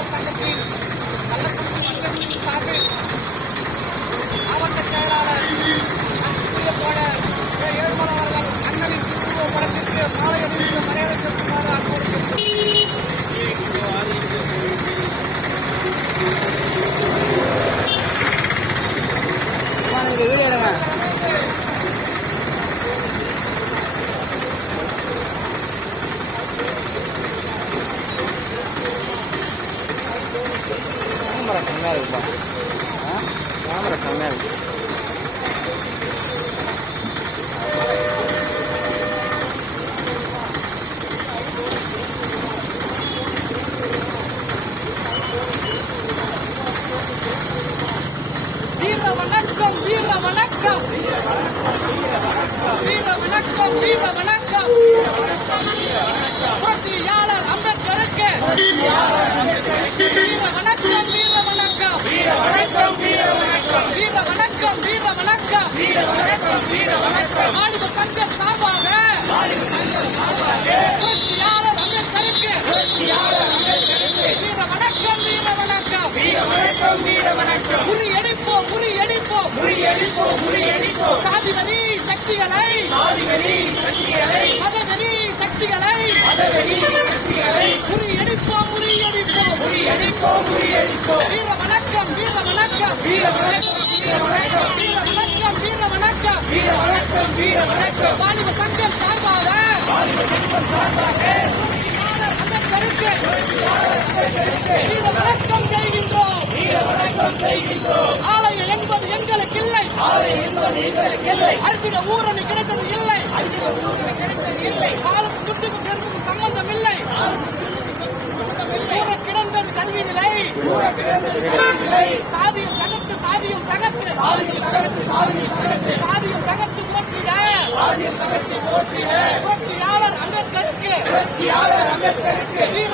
வாலிபர் சங்கத்தின் கள்ளக்குறிச்சி சார்பில் மாவட்ட செயலாளர் தோழர் ஏழுமலை அவர்கள் அண்ணனின் திருவுருவ படத்திற்கு மாலை அணிவித்து மரியாதை செலுத்துமாறு அனுமதி. கேமரா செம்மையாக இருக்குப்பா. கேமரா செம்மையாக இருக்கு. வீர வணக்கம் வீர வணக்கம் வீர வணக்கம் வீர வணக்கம் புரட்சியாளர் அம்பேத்கருக்கு வீர வணக்கம் வீர வணக்கம் வீர வணக்கம் வீர வணக்கம் வீர வணக்கம் வீர வணக்கம் வீர வணக்கம் வீர வணக்கம் வாலிபர் சங்கம் சார்பாக புரட்சியாளர் அம்பேத்கருக்கு வீர வணக்கம் வீர வணக்கம் வீர வணக்கம் வீர வணக்கம் முறியடிப்போம் முறியடிப்போம் முறியடிப்போம் முறியடிப்போம் சாதிவெறி சக்திகளை சாதிவெறி சக்திகளை மதவெறி சக்திகளை மதவெறி சக்திகளை முறியடிப்போம் முறியடிப்போம் முறியடிப்போம் முறியடிப்போம் வீர வணக்கம் வீர வணக்கம் வீர வணக்கம் வீர வணக்கம் வீர வணக்கம் வீர வணக்கம் வீர வணக்கம் வீர வணக்கம் வாலிபர் சங்கம் சார்பாக வீர வணக்கம் செய்கின்றோம் வீர வணக்கம் செய்கின்றோம். ஆலயம் என்பது எங்களுக்கு இல்லை, ஆலயம் என்பது எங்களுக்கு இல்லை. அர்ப்பிட ஊரணி கிடைத்தது இல்லை, அர்ப்பிட ஊரணி கிடைத்தது இல்லை. காலத்து துட்டுக்கும் செருப்புக்கும் சம்பந்தம் இல்லை. ஊர கிடந்தது கல்வி நிலை, ஊர கிடந்தது கல்வி நிலை. சாதியம் தகர்த்து சாதியம் தகர்த்து சாதியம் தகர்த்து சாதியம் தகர்த்து சாதியம் தகர்த்து போற்றிட சாதியம் தகர்த்து போற்றிட புரட்சியாளர் அம்பேத்கருக்கு புரட்சியாளர் அம்பேத்கருக்கு வீர